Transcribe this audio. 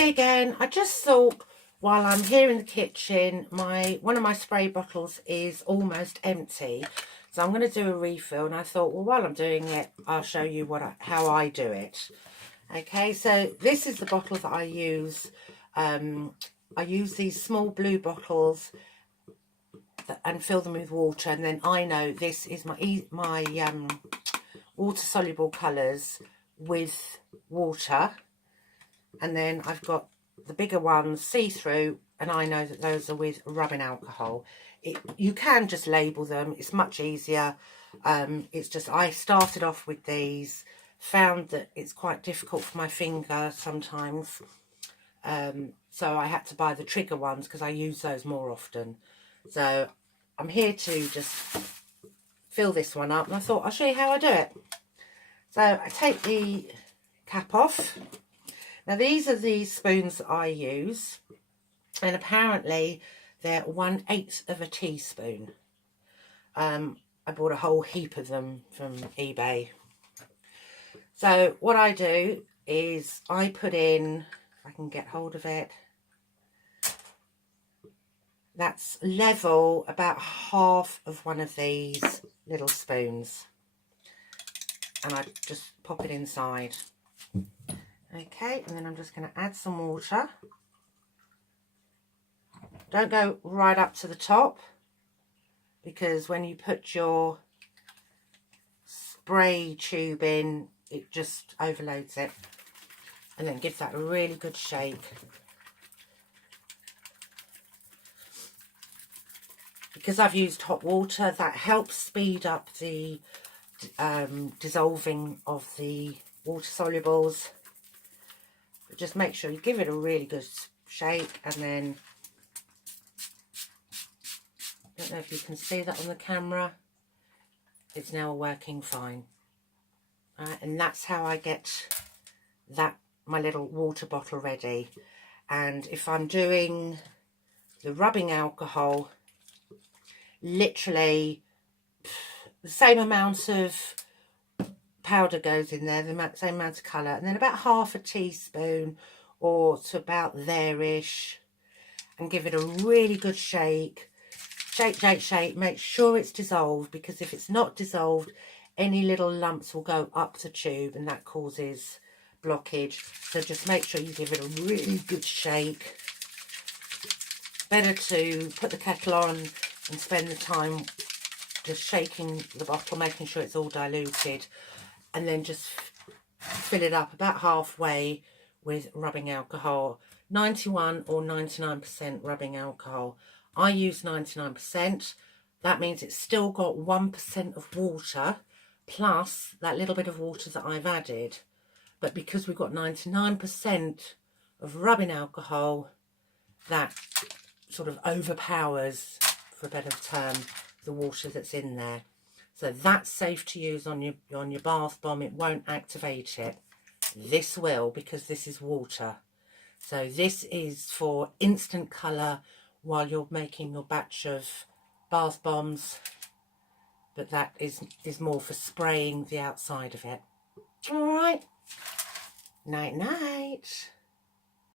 Okay, again, I just thought while I'm here in the kitchen, one of my spray bottles is almost empty. So I'm going to do a refill, and I thought, well, while I'm doing it, I'll show you how I do it. Okay, so this is the bottle that I use. I use these small blue bottles and fill them with water, and then I know this is my water-soluble colours with water. And then I've got the bigger ones, see-through, and I know that those are with rubbing alcohol. You can just label them. It's much easier. It's just I started off with these, found that it's quite difficult for my finger sometimes. So I had to buy the trigger ones because I use those more often. So I'm here to just fill this one up, and I thought I'll show you how I do it. So I take the cap off. Now these are the spoons that I use, and apparently they're 1/8 of a teaspoon. I bought a whole heap of them from eBay. So what I do is I put in, if I can get hold of it, that's level about half of one of these little spoons, and I just pop it inside. Okay, and then I'm just going to add some water. Don't go right up to the top, because when you put your spray tube in, it just overloads it. And then give that a really good shake. Because I've used hot water, that helps speed up the dissolving of the water solubles. But just make sure you give it a really good shake, and then I don't know if you can see that on the camera, it's now working fine. And that's how I get my little water bottle ready. And if I'm doing the rubbing alcohol, literally the same amount of powder goes in there, the same amount of colour, and then about half a teaspoon or to about there-ish, and give it a really good shake. Shake, shake, shake. Make sure it's dissolved, because if it's not dissolved, any little lumps will go up the tube, and that causes blockage. So just make sure you give it a really good shake. Better to put the kettle on and spend the time just shaking the bottle, making sure it's all diluted, and then just fill it up about halfway with rubbing alcohol. 91 or 99% rubbing alcohol. I use 99%. That means it's still got 1% of water plus that little bit of water that I've added. But because we've got 99% of rubbing alcohol, that sort of overpowers, for a better term, the water that's in there. So that's safe to use on your bath bomb. It won't activate it. This will, because this is water. So this is for instant colour while you're making your batch of bath bombs, but that is more for spraying the outside of it. All right. Night night.